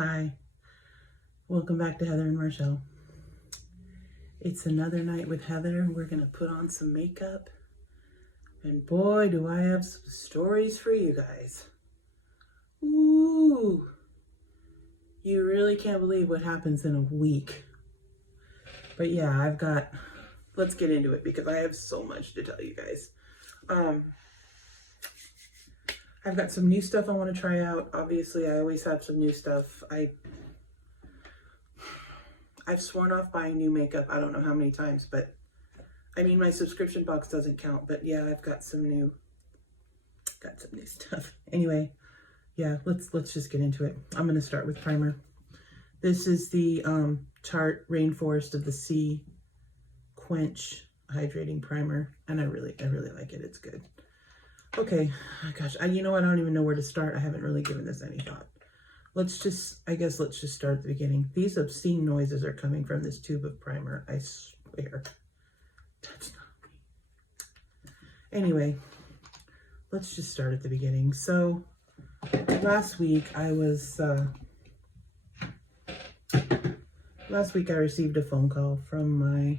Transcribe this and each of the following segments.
Hi, welcome back to Heather and Marshall. It's another night with Heather. We're going to put on some makeup. And boy, do I have some stories for you guys. Ooh, you really can't believe what happens in a week. But yeah, let's get into it because I have so much to tell you guys. I've got some new stuff I want to try out. Obviously, I always have some new stuff. I've sworn off buying new makeup. I don't know how many times, but I mean, my subscription box doesn't count, but yeah, I've got some new stuff. Anyway, yeah, let's just get into it. I'm going to start with primer. This is the Tarte Rainforest of the Sea Quench Hydrating Primer, and I really like it. It's good. Okay, oh gosh, you know, I don't even know where to start. I haven't really given this any thought. Let's just start at the beginning. These obscene noises are coming from this tube of primer. I swear. That's not me. Anyway, let's just start at the beginning. So last week I received a phone call from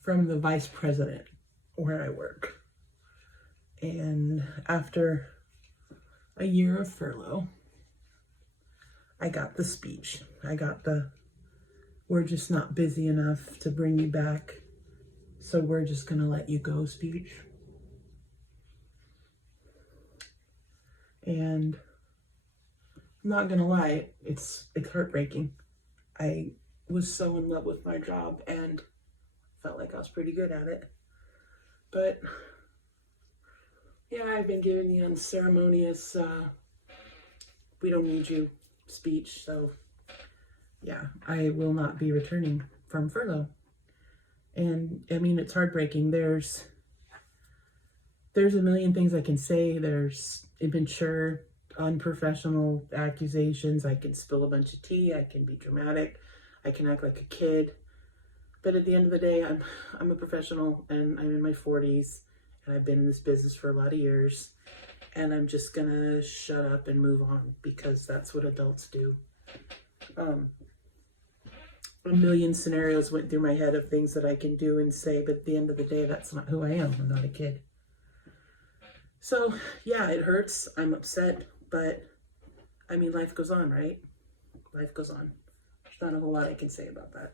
from the vice president where I work. And after a year of furlough, I got the speech. I got the, we're just not busy enough to bring you back, so we're just gonna let you go speech. And I'm not gonna lie, it's heartbreaking. I was so in love with my job and felt like I was pretty good at it. But yeah, I've been given the unceremonious, we don't need you speech, so yeah, I will not be returning from furlough. And I mean, it's heartbreaking. There's a million things I can say. There's immature, unprofessional accusations. I can spill a bunch of tea. I can be dramatic. I can act like a kid. But at the end of the day, I'm a professional and I'm in my 40s. And I've been in this business for a lot of years, and I'm just gonna shut up and move on because that's what adults do. A million scenarios went through my head of things that I can do and say, but at the end of the day, that's not who I am. I'm not a kid. So yeah, it hurts. I'm upset, but I mean, life goes on, right? Life goes on. There's not a whole lot I can say about that.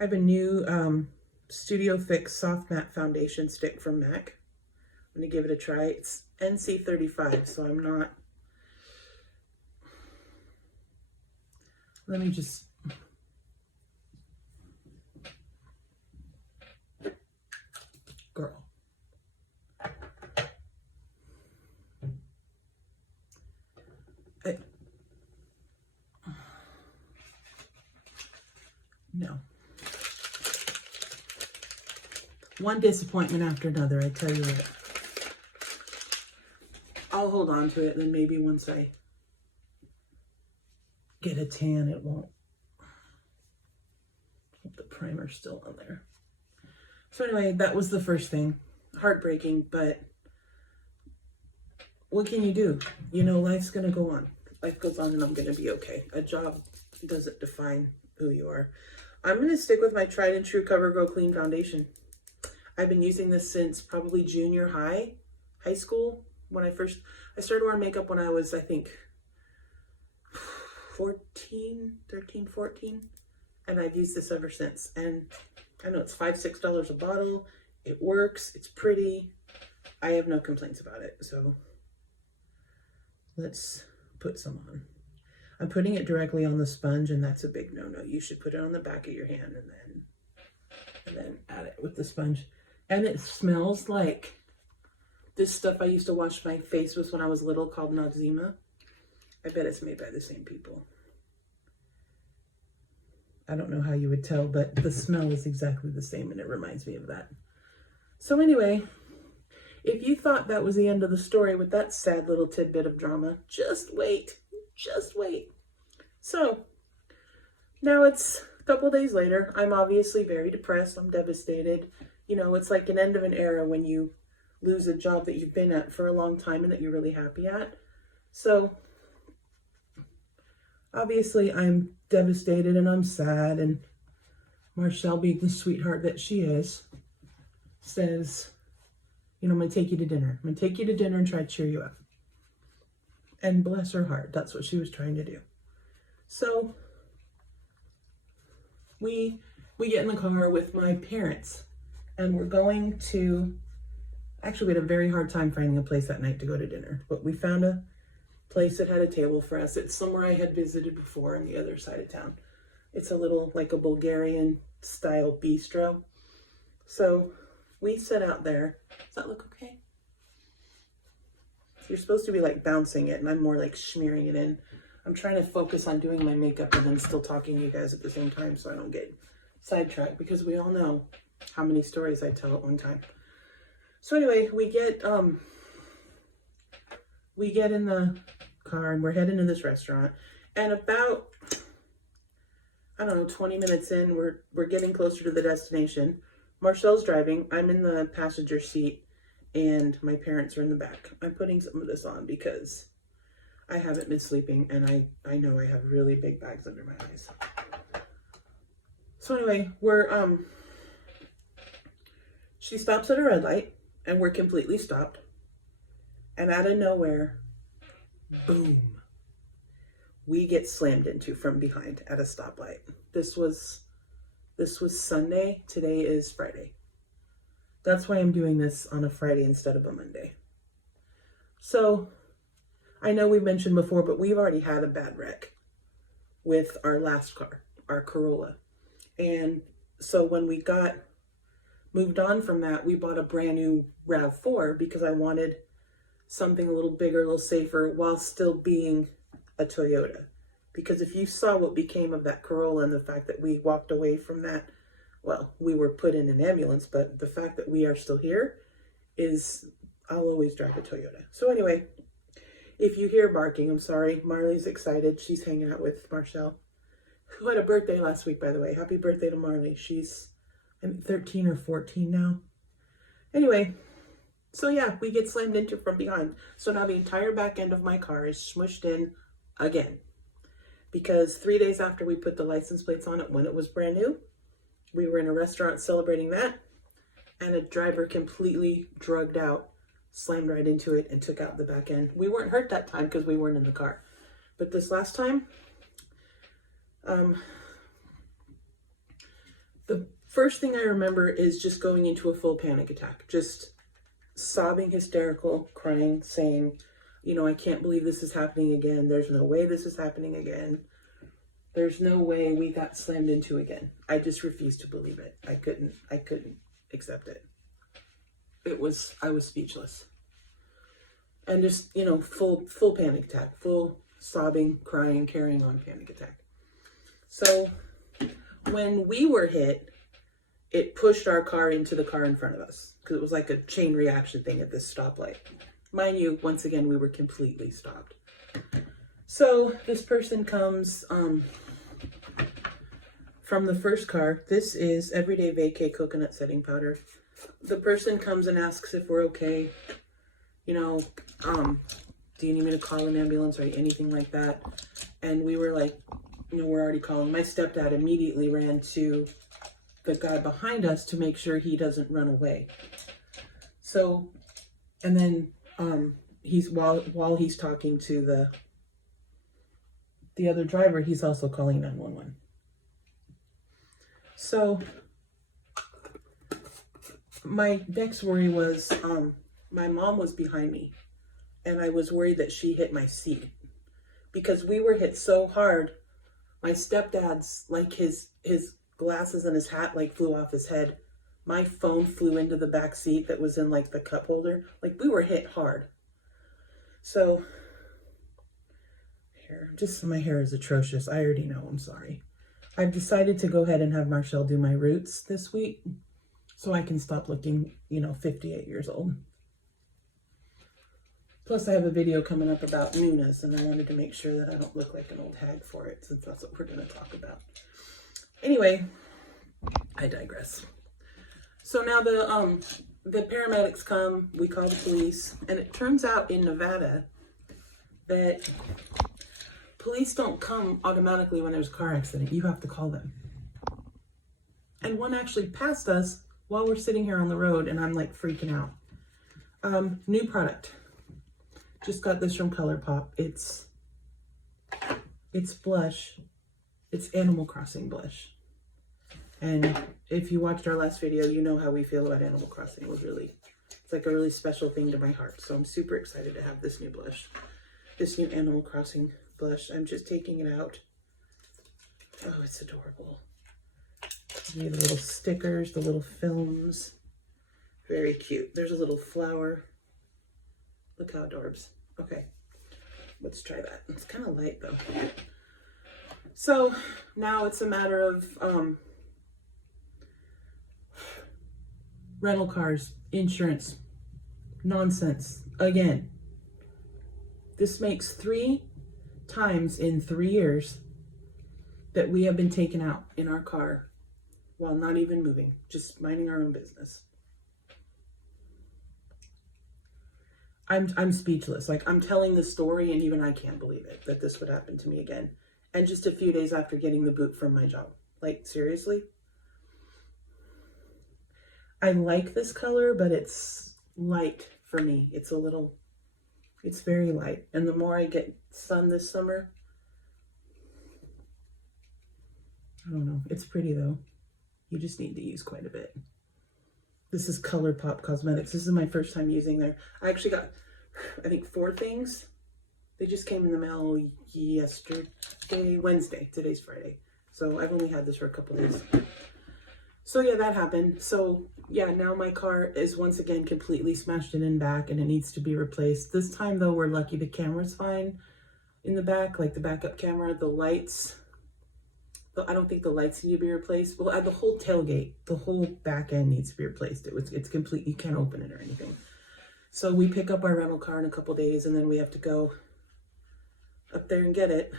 I have a new Studio Fix Soft Matte Foundation Stick from MAC. I'm going to give it a try. It's NC35, so I'm not... Let me just... Girl. No. One disappointment after another, I tell you what. I'll hold on to it, and then maybe once I get a tan, it won't. The primer's still on there. So anyway, that was the first thing. Heartbreaking, but what can you do? You know, life's gonna go on. Life goes on and I'm gonna be okay. A job doesn't define who you are. I'm gonna stick with my tried and true CoverGirl Clean Foundation. I've been using this since probably junior high school. When I started wearing makeup when I was, I think, 13, 14. And I've used this ever since. And I know it's $5, $6 a bottle. It works, it's pretty. I have no complaints about it. So let's put some on. I'm putting it directly on the sponge, and that's a big no-no. You should put it on the back of your hand and then add it with the sponge. And it smells like this stuff I used to wash my face with when I was little called Noxzema. I bet it's made by the same people. I don't know how you would tell, but the smell is exactly the same, and it reminds me of that. So anyway, if you thought that was the end of the story with that sad little tidbit of drama, just wait. Just wait. So now it's a couple days later. I'm obviously very depressed. I'm devastated. You know, it's like an end of an era when you lose a job that you've been at for a long time and that you're really happy at. So obviously I'm devastated and I'm sad, and Marshall, being the sweetheart that she is, says, you know, I'm going to take you to dinner. I'm going to take you to dinner and try to cheer you up. And bless her heart, that's what she was trying to do. So we get in the car with my parents, and we're going to, actually we had a very hard time finding a place that night to go to dinner, but we found a place that had a table for us. It's somewhere I had visited before on the other side of town. It's a little, like a Bulgarian style bistro. So we sit out there. Does that look okay? You're supposed to be like bouncing it, and I'm more like smearing it in. I'm trying to focus on doing my makeup and then still talking to you guys at the same time so I don't get sidetracked, because we all know how many stories I tell at one time. So anyway, we get in the car and we're heading to this restaurant, and about, I don't know, 20 minutes in, we're getting closer to the destination. Marcel's driving, I'm in the passenger seat, and my parents are in the back. I'm putting some of this on because I haven't been sleeping, and I know I have really big bags under my eyes. So anyway, she stops at a red light, and we're completely stopped. And out of nowhere, boom, we get slammed into from behind at a stoplight. This was Sunday. Today is Friday. That's why I'm doing this on a Friday instead of a Monday. So I know we mentioned before, but we've already had a bad wreck with our last car, our Corolla. And so when we got moved on from that, we bought a brand new RAV4 because I wanted something a little bigger, a little safer, while still being a Toyota. Because if you saw what became of that Corolla and the fact that we walked away from that, well, we were put in an ambulance, but the fact that we are still here is, I'll always drive a Toyota. So anyway, if you hear barking, I'm sorry. Marley's excited. She's hanging out with Marshall, who had a birthday last week, by the way. Happy birthday to Marley. She's, I'm 13 or 14 now. Anyway, so yeah, we get slammed into from behind. So now the entire back end of my car is smushed in again. Because 3 days after we put the license plates on it when it was brand new, we were in a restaurant celebrating that, and a driver completely drugged out, slammed right into it, and took out the back end. We weren't hurt that time because we weren't in the car. But this last time, the first thing I remember is just going into a full panic attack. Just sobbing, hysterical, crying, saying, you know, I can't believe this is happening again. There's no way this is happening again. There's no way we got slammed into again. I just refused to believe it. I couldn't accept it. I was speechless. And just, you know, full panic attack, full sobbing, crying, carrying on panic attack. So when we were hit, it pushed our car into the car in front of us, because it was like a chain reaction thing at this stoplight. Mind you, once again, we were completely stopped. So this person comes from the first car. This is Everyday Vacay Coconut Setting Powder. The person comes and asks if we're okay. You know, do you need me to call an ambulance or anything like that? And we were like, you know, we're already calling. My stepdad immediately ran to the guy behind us to make sure he doesn't run away. So, and then he's while he's talking to the other driver, he's also calling 911. So my next worry was my mom was behind me, and I was worried that she hit my seat, because we were hit so hard. My stepdad's, like, his glasses and his hat like flew off his head. My phone flew into the back seat that was in like the cup holder. Like, we were hit hard. So my hair is atrocious. I already know, I'm sorry. I've decided to go ahead and have Marshall do my roots this week so I can stop looking, you know, 58 years old. Plus, I have a video coming up about Nunas, and I wanted to make sure that I don't look like an old hag for it, since that's what we're going to talk about. Anyway, I digress. So now the paramedics come, we call the police, and it turns out in Nevada that police don't come automatically when there's a car accident. You have to call them. And one actually passed us while we're sitting here on the road, and I'm like freaking out. New product. Just got this from Colourpop. It's blush. It's Animal Crossing blush. And if you watched our last video, you know how we feel about Animal Crossing. It's like a really special thing to my heart. So I'm super excited to have this new blush. This new Animal Crossing blush. I'm just taking it out. Oh, it's adorable. The little stickers, the little films. Very cute. There's a little flower. Look how adorbs. Okay, let's try that. It's kind of light though. So now it's a matter of rental cars, insurance, nonsense again. This makes 3 times in 3 years that we have been taken out in our car while not even moving, just minding our own business. I'm speechless. Like, I'm telling the story and even I can't believe it, that this would happen to me again. And just a few days after getting the boot from my job. Like, seriously? I like this color, but it's light for me. It's very light. And the more I get sun this summer, I don't know. It's pretty though. You just need to use quite a bit. This is Colourpop Cosmetics. This is my first time using there. I actually got, I think 4 things. They just came in the mail yesterday, Wednesday. Today's Friday. So I've only had this for a couple days. So yeah, that happened. So yeah, now my car is once again completely smashed in and back and it needs to be replaced. This time though, we're lucky the camera's fine in the back, like the backup camera, the lights. I don't think the lights need to be replaced. Well, the whole tailgate, the whole back end needs to be replaced. It's complete. You can't open it or anything. So we pick up our rental car in a couple days and then we have to go up there and get it.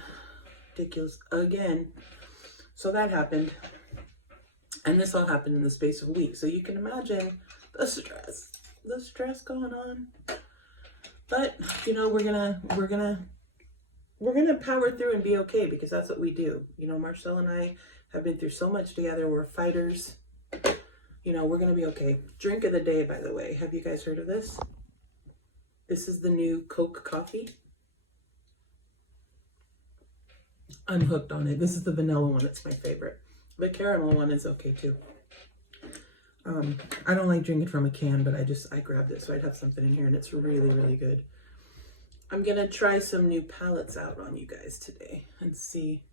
Ridiculous again. So that happened. And this all happened in the space of a week. So you can imagine the stress going on. But you know, we're gonna power through and be okay because that's what we do. You know, Marcel and I have been through so much together. We're fighters. You know, we're going to be okay. Drink of the day, by the way. Have you guys heard of this? This is the new Coke coffee. I'm hooked on it. This is the vanilla one. It's my favorite. The caramel one is okay too. I don't like drinking from a can, but I grabbed it so I'd have something in here and it's really, really good. I'm gonna try some new palettes out on you guys today and see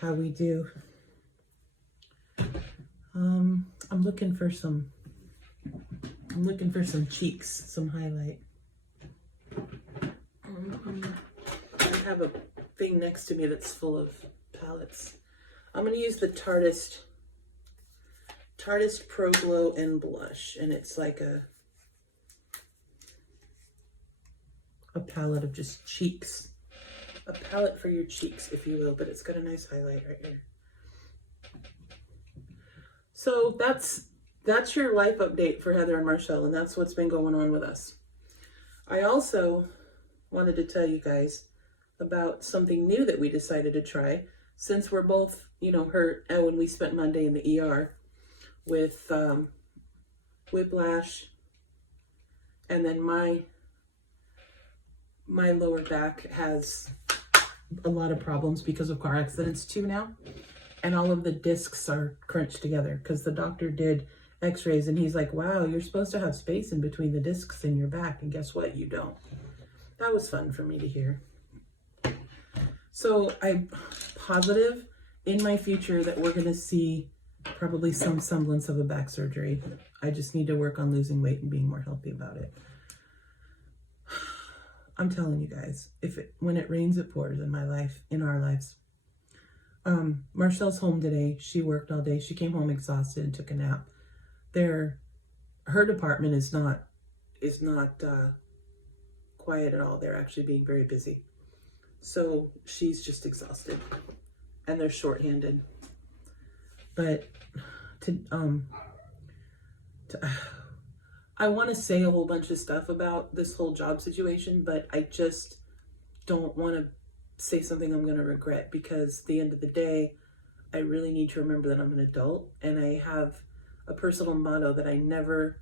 how we do. I'm looking for some cheeks, some highlight. I have a thing next to me that's full of palettes. I'm gonna use the Tartist Pro Glow and Blush, and it's like a palette of just cheeks. A palette for your cheeks, if you will, but it's got a nice highlight right here. So that's your life update for Heather and Marshall, and that's what's been going on with us. I also wanted to tell you guys about something new that we decided to try since we're both, you know, hurt. Oh, and we spent Monday in the ER with whiplash, and then my lower back has a lot of problems because of car accidents too now. And all of the discs are crunched together because the doctor did x-rays and he's like, wow, you're supposed to have space in between the discs in your back. And guess what? You don't. That was fun for me to hear. So I'm positive in my future that we're going to see probably some semblance of a back surgery. I just need to work on losing weight and being more healthy about it. I'm telling you guys, when it rains, it pours in my life, in our lives. Marcel's home today. She worked all day. She came home exhausted and took a nap. Her department is not quiet at all. They're actually being very busy. So she's just exhausted and they're shorthanded. But I want to say a whole bunch of stuff about this whole job situation, but I just don't want to say something I'm going to regret, because at the end of the day, I really need to remember that I'm an adult, and I have a personal motto that I never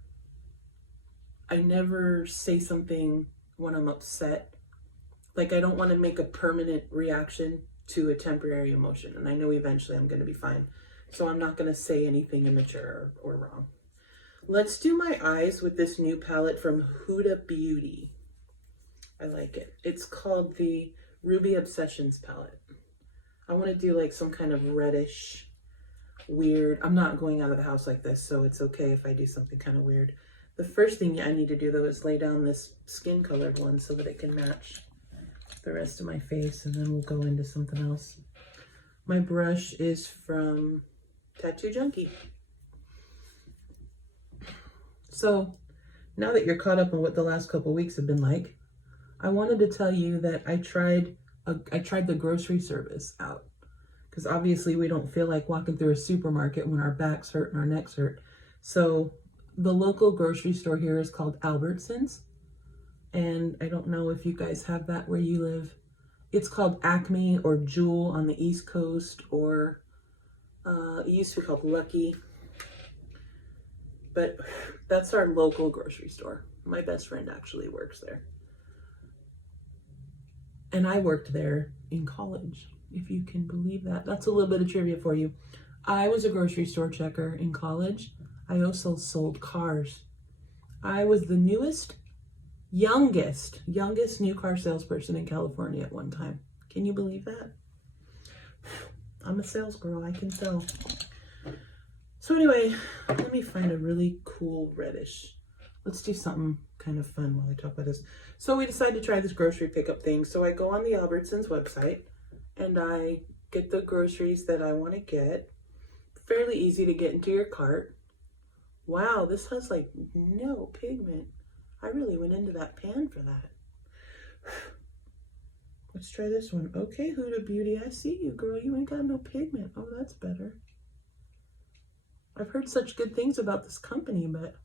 say something when I'm upset. Like, I don't want to make a permanent reaction to a temporary emotion, and I know eventually I'm going to be fine. So I'm not going to say anything immature or wrong. Let's do my eyes with this new palette from Huda Beauty. I like it. It's called the Ruby Obsessions palette. I want to do like some kind of reddish, weird. I'm not going out of the house like this, so it's okay if I do something kind of weird. The first thing I need to do though is lay down this skin colored one so that it can match the rest of my face, and then we'll go into something else. My brush is from Tattoo Junkie. So now that you're caught up on what the last couple weeks have been like, I wanted to tell you that I tried the grocery service out, because obviously we don't feel like walking through a supermarket when our backs hurt and our necks hurt. So the local grocery store here is called Albertsons, and I don't know if you guys have that where you live. It's called Acme or Jewel on the East Coast, or it used to be called Lucky. But that's our local grocery store. My best friend actually works there. And I worked there in college, if you can believe that. That's a little bit of trivia for you. I was a grocery store checker in college. I also sold cars. I was the youngest new car salesperson in California at one time. Can you believe that? I'm a sales girl, I can tell. So anyway, let me find a really cool reddish. Let's do something kind of fun while I talk about this. So we decided to try this grocery pickup thing. So I go on the Albertsons website and I get the groceries that I want to get. Fairly easy to get into your cart. Wow, this has like no pigment. I really went into that pan for that. Let's try this one. Okay, Huda Beauty, I see you, girl. You ain't got no pigment. Oh, that's better. I've heard such good things about this company, but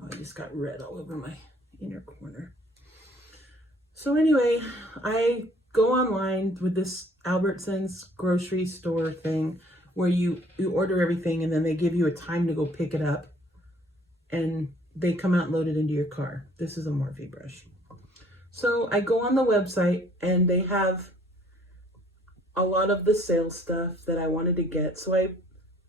oh, I just got red all over my inner corner. So anyway, I go online with this Albertsons grocery store thing where you order everything and then they give you a time to go pick it up and they come out and load it into your car. This is a Morphe brush. So I go on the website and they have a lot of the sales stuff that I wanted to get. So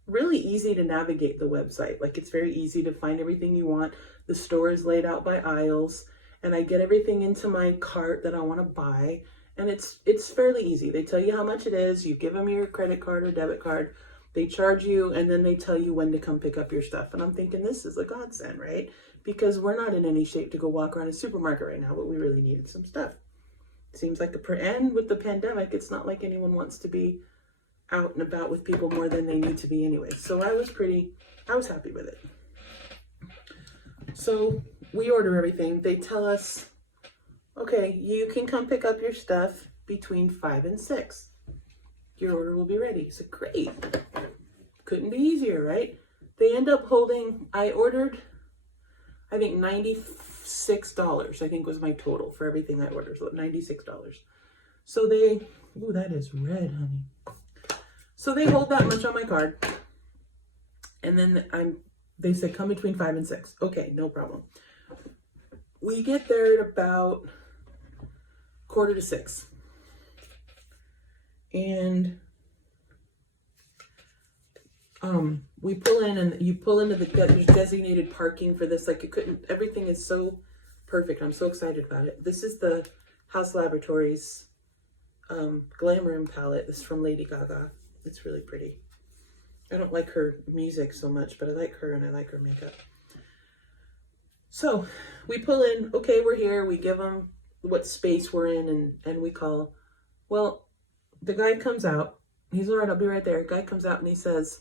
really easy to navigate the website. Like, it's very easy to find everything you want. The store is laid out by aisles, and I get everything into my cart that I want to buy, and it's fairly easy. They tell you how much it is, you give them your credit card or debit card, they charge you, and then they tell you when to come pick up your stuff. And I'm thinking, this is a godsend, right? Because we're not in any shape to go walk around a supermarket right now, but we really needed some stuff. Seems like and with the pandemic, it's not like anyone wants to be out and about with people more than they need to be anyway. So I was happy with it. So we order everything. They tell us, okay, you can come pick up your stuff between 5 and 6. Your order will be ready. So great. Couldn't be easier, right? They end up holding, I ordered, I think $96, I think was my total for everything I ordered. So $96. So ooh, that is red, honey. So they hold that much on my card, and then they said come between 5 and 6. Okay, no problem. We get there at about 5:45, and we pull in, and you pull into there's designated parking for this. Like, everything is so perfect. I'm so excited about it. This is the House Laboratories Glam Room palette. This is from Lady Gaga. It's really pretty. I don't like her music so much, but I like her and I like her makeup. So we pull in, okay, we're here. We give them what space we're in, and we call. Well, the guy comes out. He's all right, I'll be right there. Guy comes out and he says,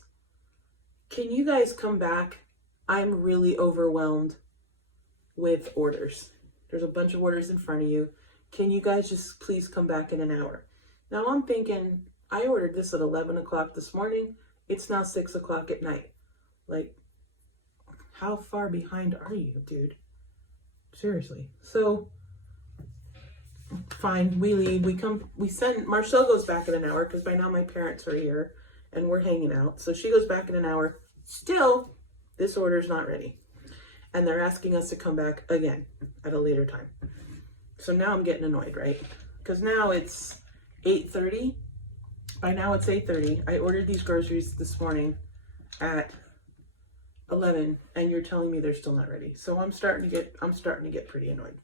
can you guys come back? I'm really overwhelmed with orders. There's a bunch of orders in front of you. Can you guys just please come back in an hour? Now I'm thinking, I ordered this at 11 o'clock this morning. It's now 6 o'clock at night. Like, how far behind are you, dude? Seriously. So fine, we leave, Marcel goes back in an hour because by now my parents are here and we're hanging out. So she goes back in an hour. Still, this order's not ready. And they're asking us to come back again at a later time. So now I'm getting annoyed, right? Because now it's 8:30. By now it's 8:30. I ordered these groceries this morning at 11 and you're telling me they're still not ready. So I'm starting to get pretty annoyed.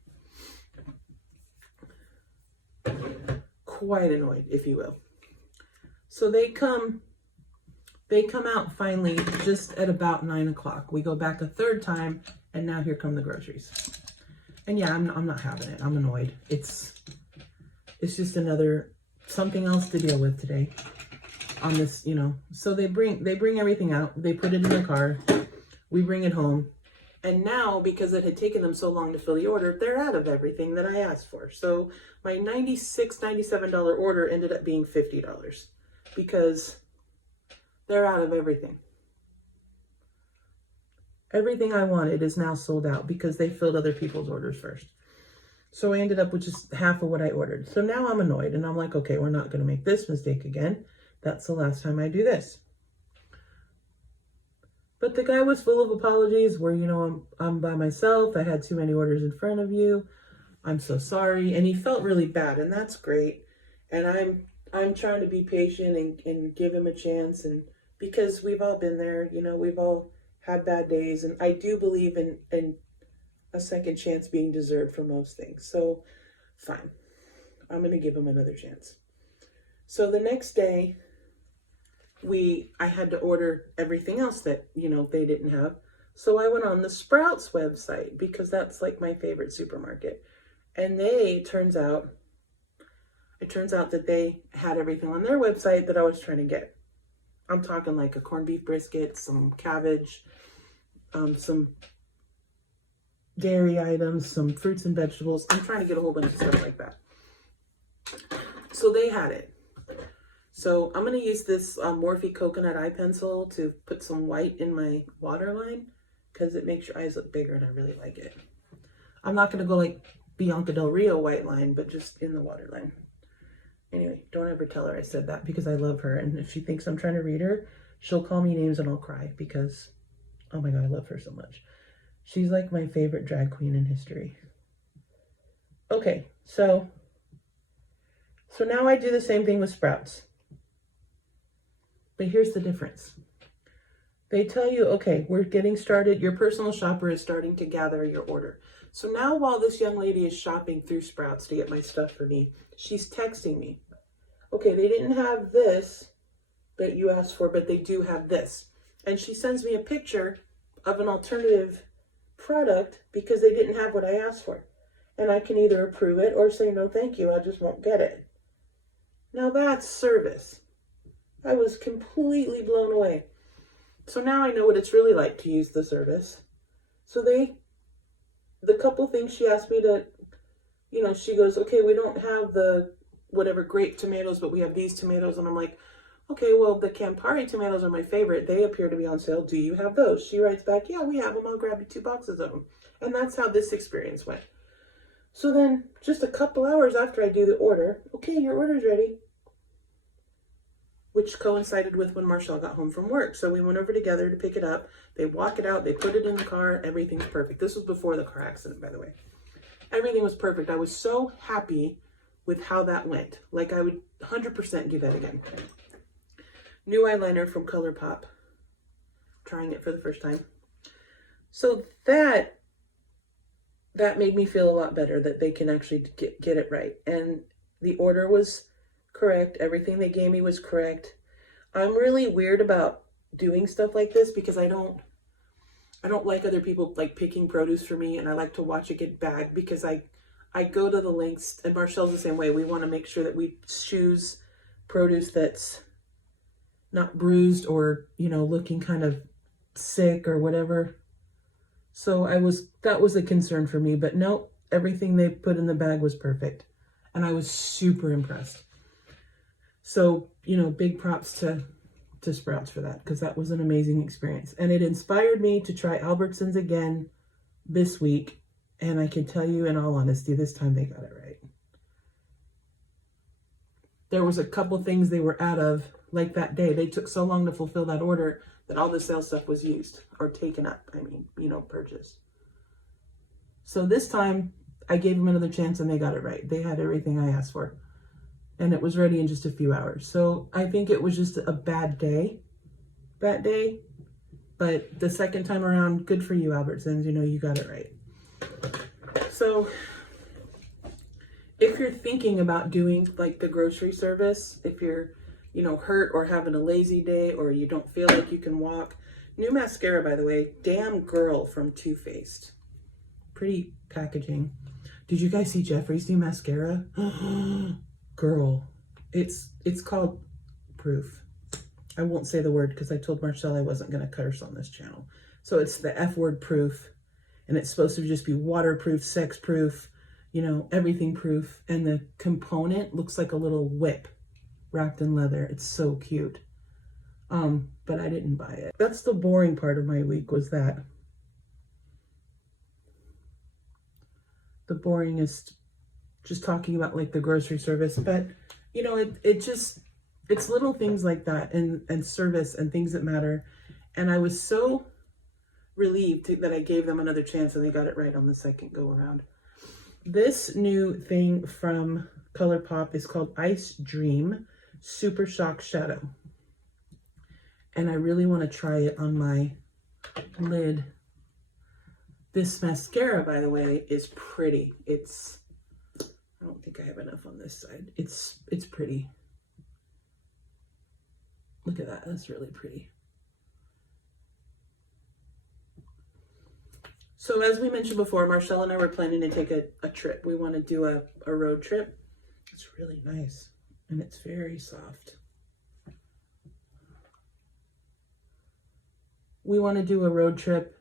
Quite annoyed, if you will. So they come out finally just at about 9 o'clock. We go back a third time and now here come the groceries. And yeah, I'm not having it. I'm annoyed. It's just something else to deal with today on this, you know. So they bring everything out. They put it in the car. We bring it home. And now, because it had taken them so long to fill the order, they're out of everything that I asked for. So my $96, $97 order ended up being $50 because they're out of everything. Everything I wanted is now sold out because they filled other people's orders first. So I ended up with just half of what I ordered. So now I'm annoyed and I'm like, okay, we're not going to make this mistake again. That's the last time I do this. But the guy was full of apologies where, you know, I'm by myself. I had too many orders in front of you. I'm so sorry. And he felt really bad, and that's great. And I'm trying to be patient and give him a chance, and because we've all been there, you know, we've all had bad days, and I do believe in a second chance being deserved for most things. So fine. I'm going to give him another chance. So the next day, I had to order everything else that, you know, they didn't have. So I went on the Sprouts website because that's like my favorite supermarket. And it turns out that they had everything on their website that I was trying to get. I'm talking like a corned beef brisket, some cabbage, some dairy items, some fruits and vegetables. I'm trying to get a whole bunch of stuff like that. So they had it. So I'm going to use this Morphe coconut eye pencil to put some white in my waterline because it makes your eyes look bigger and I really like it. I'm not going to go like Bianca Del Rio white line, but just in the waterline. Anyway, don't ever tell her I said that because I love her. And if she thinks I'm trying to read her, she'll call me names and I'll cry because, oh my God, I love her so much. She's like my favorite drag queen in history. Okay, so now I do the same thing with Sprouts. But here's the difference. They tell you, okay, we're getting started. Your personal shopper is starting to gather your order. So now while this young lady is shopping through Sprouts to get my stuff for me, she's texting me. Okay, they didn't have this that you asked for, but they do have this. And she sends me a picture of an alternative product because they didn't have what I asked for. And I can either approve it or say, no, thank you, I just won't get it. Now that's service. I was completely blown away. So now I know what it's really like to use the service. So the couple things she asked me to, you know, she goes, okay, we don't have the whatever grape tomatoes, but we have these tomatoes. And I'm like, okay, well, the Campari tomatoes are my favorite. They appear to be on sale. Do you have those? She writes back, yeah, we have them. I'll grab you 2 boxes of them. And that's how this experience went. So then just a couple hours after I do the order, okay, your order's ready. Which coincided with when Marshall got home from work. So we went over together to pick it up. They walk it out. They put it in the car. Everything's perfect. This was before the car accident, by the way. Everything was perfect. I was so happy with how that went. Like I would 100% do that again. New eyeliner from Colourpop. Trying it for the first time. So that made me feel a lot better that they can actually get it right. And the order was correct. Everything they gave me was correct. I'm really weird about doing stuff like this because I don't like other people like picking produce for me, and I like to watch it get bagged because I go to the lengths, and Marcel's the same way. We want to make sure that we choose produce that's not bruised or, you know, looking kind of sick or whatever. So that was a concern for me, but no, everything they put in the bag was perfect. And I was super impressed. So, you know, big props to Sprouts for that, because that was an amazing experience. And it inspired me to try Albertsons again this week. And I can tell you in all honesty, this time they got it right. there was a couple things they were out of, like that day. They took so long to fulfill that order that all the sale stuff was used or taken up. I mean, you know, purchased. So this time I gave them another chance and they got it right. They had everything I asked for and it was ready in just a few hours. So I think it was just a bad day that day. But the second time around, good for you, Albertsons. You know, you got it right. So if you're thinking about doing like the grocery service, if you're, you know, hurt or having a lazy day or you don't feel like you can walk, new mascara, by the way, Damn Girl from Too Faced. Pretty packaging. Did you guys see Jeffrey's new mascara? Girl, it's called Proof. I won't say the word because I told Marcelle I wasn't going to curse on this channel. So it's the F word Proof, and it's supposed to just be waterproof, sex proof, you know, everything proof. And the component looks like a little whip wrapped in leather. It's so cute. But I didn't buy it. That's the boring part of my week, was that. The boringest, just talking about like the grocery service. But, you know, it's little things like that and service and things that matter. And I was so relieved that I gave them another chance and they got it right on the second go around. This new thing from Colourpop is called Ice Dream Super Shock Shadow. And I really want to try it on my lid. This mascara, by the way, is pretty. I don't think I have enough on this side. It's pretty. Look at that, that's really pretty. So as we mentioned before, Marcelle and I were planning to take a trip. We want to do a road trip. It's really nice and it's very soft. We want to do a road trip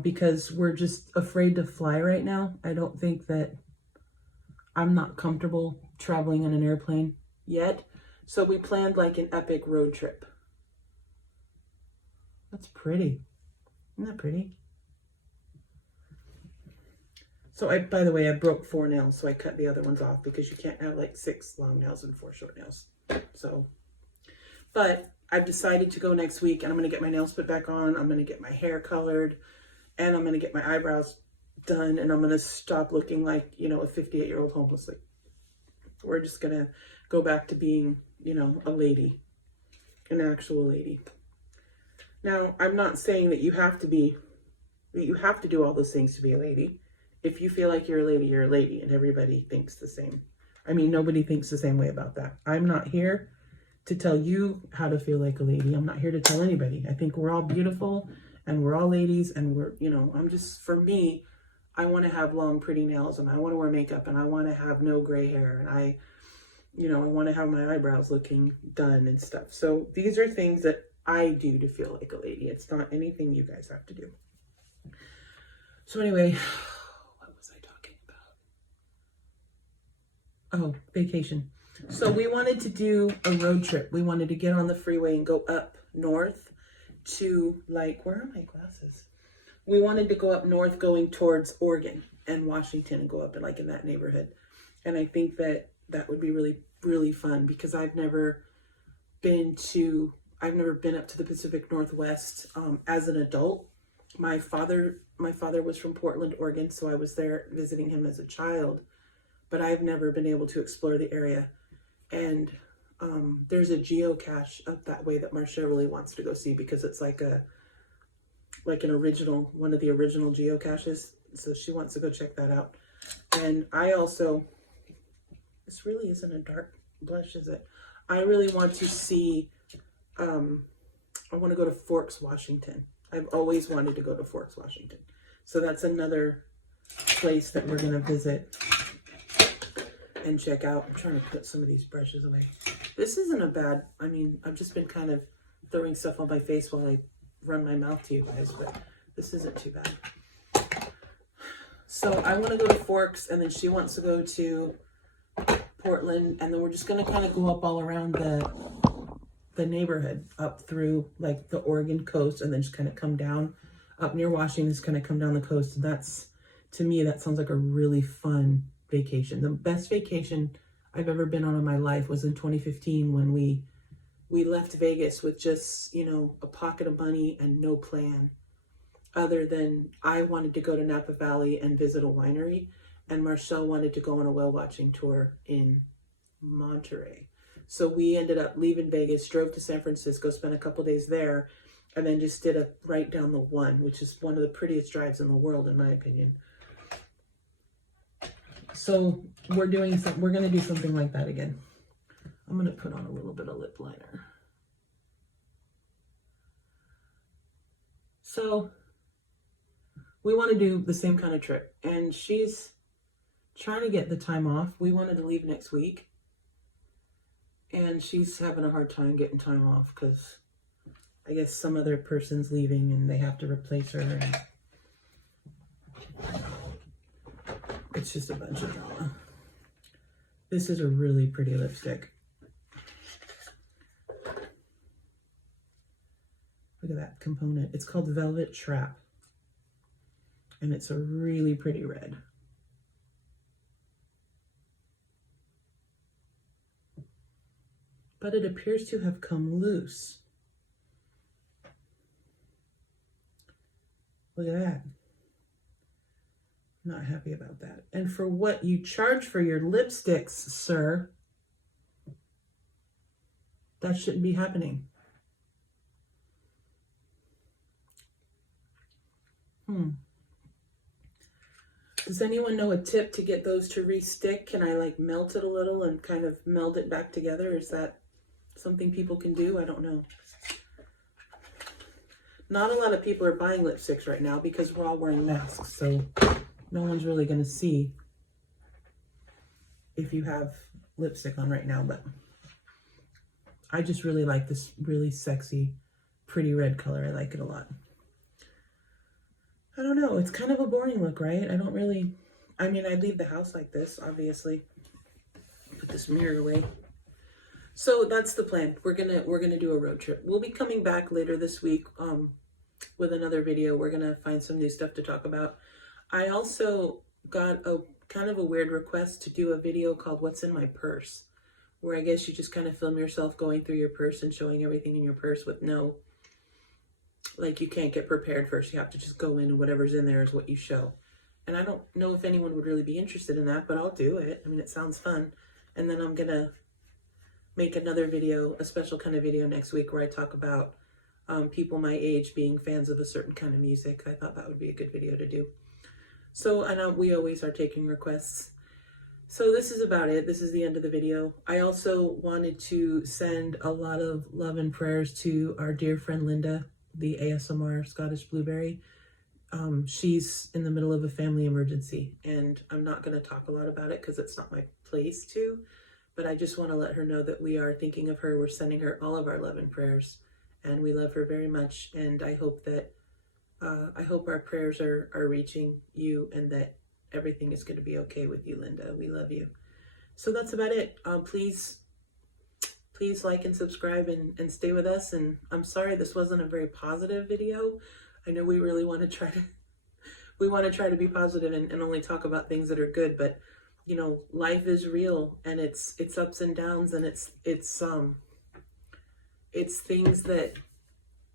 because we're just afraid to fly right now. I don't think that I'm not comfortable traveling on an airplane yet. So we planned like an epic road trip. That's pretty. Isn't that pretty? So by the way, I broke 4 nails, so I cut the other ones off because you can't have like 6 long nails and 4 short nails. So, but I've decided to go next week and I'm going to get my nails put back on. I'm going to get my hair colored and I'm going to get my eyebrows done and I'm going to stop looking like, you know, a 58-year-old homeless lady. We're just going to go back to being, you know, a lady, an actual lady. Now, I'm not saying that you have to do all those things to be a lady. If you feel like you're a lady, you're a lady, and everybody thinks the same. I mean, nobody thinks the same way about that. I'm not here to tell you how to feel like a lady. I'm not here to tell anybody. I think we're all beautiful and we're all ladies and we're, you know, for me, I want to have long, pretty nails and I want to wear makeup and I want to have no gray hair and I want to have my eyebrows looking done and stuff. So these are things that I do to feel like a lady. It's not anything you guys have to do. So anyway, what was I talking about? Oh, vacation. So we wanted to do a road trip. We wanted to get on the freeway and go up north to like, where are my glasses? We wanted to go up north going towards Oregon and Washington and go up in that neighborhood. And I think that would be really, really fun because I've never been up to the Pacific Northwest as an adult. My father was from Portland, Oregon, so I was there visiting him as a child, but I've never been able to explore the area. And there's a geocache up that way that Marcia really wants to go see because it's like one of the original geocaches. So she wants to go check that out. And I also, this really isn't a dark blush, is it? I really want to see, I want to go to Forks, Washington. I've always wanted to go to Forks, Washington. So that's another place that we're going to visit and check out. I'm trying to put some of these brushes away. This isn't a bad, I mean, I've just been kind of throwing stuff on my face while I run my mouth to you guys, but this isn't too bad. So I want to go to Forks and then she wants to go to Portland and then we're just going to kind of go up all around the neighborhood up through like the Oregon coast and then just kind of come down up near Washington, just kind of come down the coast. And that's, to me, that sounds like a really fun vacation. The best vacation I've ever been on in my life was in 2015 when we left Vegas with just, you know, a pocket of money and no plan other than I wanted to go to Napa Valley and visit a winery, and Marcel wanted to go on a whale watching tour in Monterey. So we ended up leaving Vegas, drove to San Francisco, spent a couple days there, and then just did a right down the one, which is one of the prettiest drives in the world, in my opinion. So we're going to do something like that again. I'm going to put on a little bit of lip liner. So we want to do the same kind of trip, and she's trying to get the time off. We wanted to leave next week, and she's having a hard time getting time off because I guess some other person's leaving and they have to replace her, and it's just a bunch of drama. This is a really pretty lipstick. Look at that component. It's called Velvet Trap, and it's a really pretty red. But it appears to have come loose. Look at that. Not happy about that. And for what you charge for your lipsticks, sir, that shouldn't be happening. Does anyone know a tip to get those to re-stick? Can I like melt it a little and kind of meld it back together? Is that something people can do? I don't know. Not a lot of people are buying lipsticks right now because we're all wearing masks, so no one's really going to see if you have lipstick on right now, but I just really like this really sexy, pretty red color. I like it a lot. I don't know. It's kind of a boring look, right? I don't really, I mean, I'd leave the house like this, obviously. Put this mirror away. So that's the plan. We're gonna do a road trip. We'll be coming back later this week with another video. We're gonna find some new stuff to talk about. I also got a kind of a weird request to do a video called What's in My Purse, where I guess you just kind of film yourself going through your purse and showing everything in your purse with no, like, you can't get prepared first. You have to just go in and whatever's in there is what you show. And I don't know if anyone would really be interested in that, but I'll do it. I mean, it sounds fun. And then I'm gonna make another video, a special kind of video next week where I talk about people my age being fans of a certain kind of music. I thought that would be a good video to do. So, and we always are taking requests. So this is about it. This is the end of the video. I also wanted to send a lot of love and prayers to our dear friend Linda, the ASMR Scottish Blueberry. She's in the middle of a family emergency, and I'm not going to talk a lot about it because it's not my place to, but I just want to let her know that we are thinking of her. We're sending her all of our love and prayers, and we love her very much. And I hope that I hope our prayers are reaching you, and that everything is going to be okay with you, Linda. We love you. So that's about it. Please like and subscribe and stay with us. And I'm sorry this wasn't a very positive video. I know we really want to try to be positive and only talk about things that are good, but you know, life is real, and it's ups and downs, and it's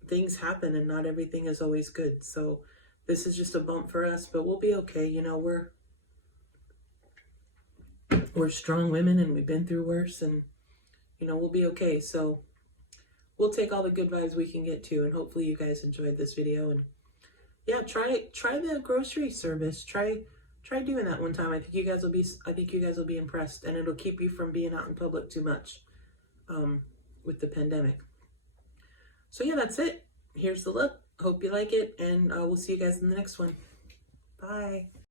things happen, and not everything is always good. So this is just a bump for us, but we'll be okay. You know, we're strong women, and we've been through worse, and you know, we'll be okay. So we'll take all the good vibes we can get to, and hopefully you guys enjoyed this video. And yeah, try the grocery service. Try doing that one time. I think you guys will be impressed, and it'll keep you from being out in public too much with the pandemic. So yeah, that's it. Here's the look. Hope you like it, and we'll see you guys in the next one. Bye.